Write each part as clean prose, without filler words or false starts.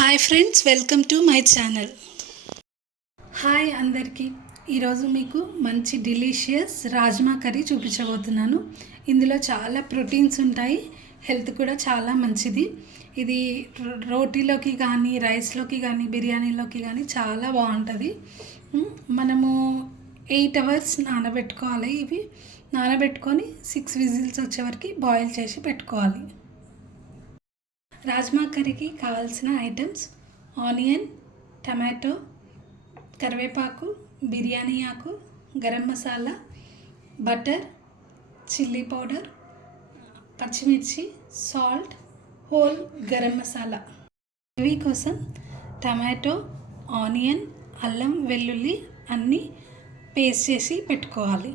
Hi friends, welcome to my channel. Hi అందరికీ. ఈరోజు మీకు మంచి డిలీషియస్ రాజ్మా కర్రీ చూపించబోతున్నాను. ఇందులో చాలా ప్రోటీన్స్ ఉంటాయి, హెల్త్ కూడా చాలా మంచిది. ఇది రోటీలోకి కానీ, రైస్లోకి కానీ, బిర్యానీలోకి కానీ చాలా బాగుంటుంది. మనము 8 hours నానబెట్టుకోవాలి. ఇవి నానబెట్టుకొని 6 విజిల్స్ వచ్చే వరకు బాయిల్ చేసి పెట్టుకోవాలి. రాజ్మా కర్రీకి కావాల్సిన ఐటమ్స్: ఆనియన్, టమాటో, కరివేపాకు, బిర్యానీ ఆకు, garam masala, butter, chilli powder, పచ్చిమిర్చి, salt, whole garam masala. Gravy కోసం టమాటో, ఆనియన్, అల్లం వెల్లుల్లి అన్నీ పేస్ట్ చేసి పెట్టుకోవాలి.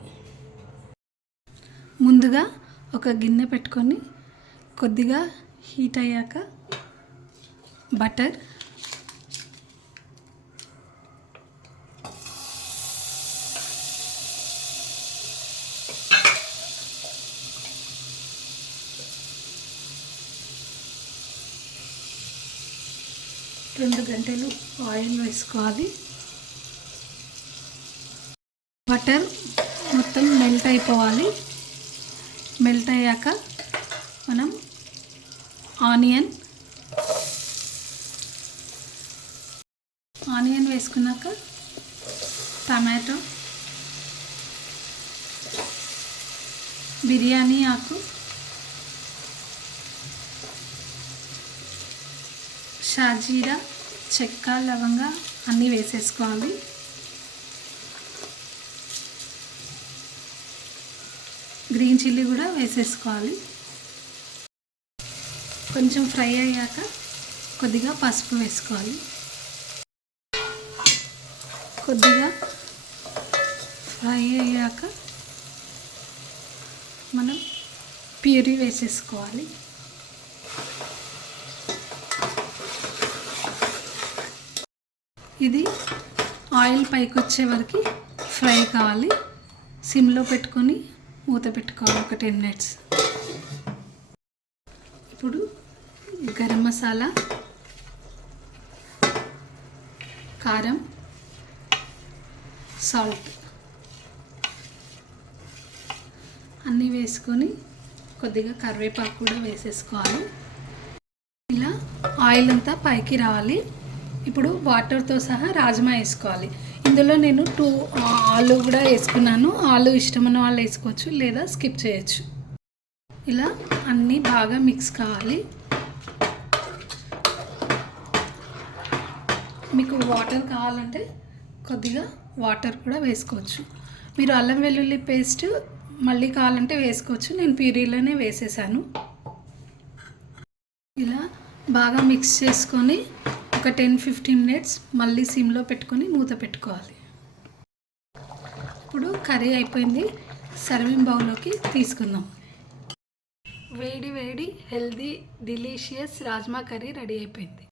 ముందుగా ఒక గిన్నె పెట్టుకొని కొద్దిగా హీట్ అయ్యాక బటర్, రెండు గంటలు ఆయిల్ వేసుకోవాలి. బటర్ మొత్తం మెల్ట్ అయిపోవాలి. మెల్ట్ అయ్యాక మనం ఆనియన్ వేసుకున్నాక టమాటో, బిర్యానీ ఆకు, షాజీరా, చెక్క, లవంగా అన్నీ వేసేసుకోవాలి. గ్రీన్ చిల్లీ కూడా వేసేసుకోవాలి. కొంచెం ఫ్రై అయ్యాక కొద్దిగా పసుపు వేసుకోవాలి. కొద్దిగా ఫ్రై అయ్యాక మనం ప్యూరీ వేసేసుకోవాలి. ఇది ఆయిల్ పైకి వచ్చే వరకు ఫ్రై కావాలి. సిమ్లో పెట్టుకొని మూత పెట్టుకోవాలి ఒక 10 minutes. ఇప్పుడు గరం మసాలా, కారం, సాల్ట్ అన్నీ వేసుకొని కొద్దిగా కరివేపాకు కూడా వేసేసుకోవాలి. ఇలా ఆయిల్ అంతా పైకి రావాలి. ఇప్పుడు వాటర్తో సహా రాజ్మా వేసుకోవాలి. ఇందులో నేను 2 ఆలు కూడా వేసుకున్నాను. ఆలు ఇష్టమైన వాళ్ళు వేసుకోవచ్చు, లేదా స్కిప్ చేయొచ్చు. ఇలా అన్నీ బాగా మిక్స్ కావాలి. మీకు వాటర్ కావాలంటే కొద్దిగా వాటర్ కూడా వేసుకోవచ్చు. మీరు అల్లం వెల్లుల్లి పేస్ట్ మళ్ళీ కావాలంటే వేసుకోవచ్చు. నేను ప్యూరీలోనే వేసేసాను. ఇలా బాగా మిక్స్ చేసుకొని ఒక 10-15 minutes మళ్ళీ సిమ్లో పెట్టుకొని మూత పెట్టుకోవాలి. ఇప్పుడు కర్రీ అయిపోయింది. సర్వింగ్ బౌల్లోకి తీసుకుందాం. వేడి వేడి healthy delicious rajma curry ready అయిపోయింది.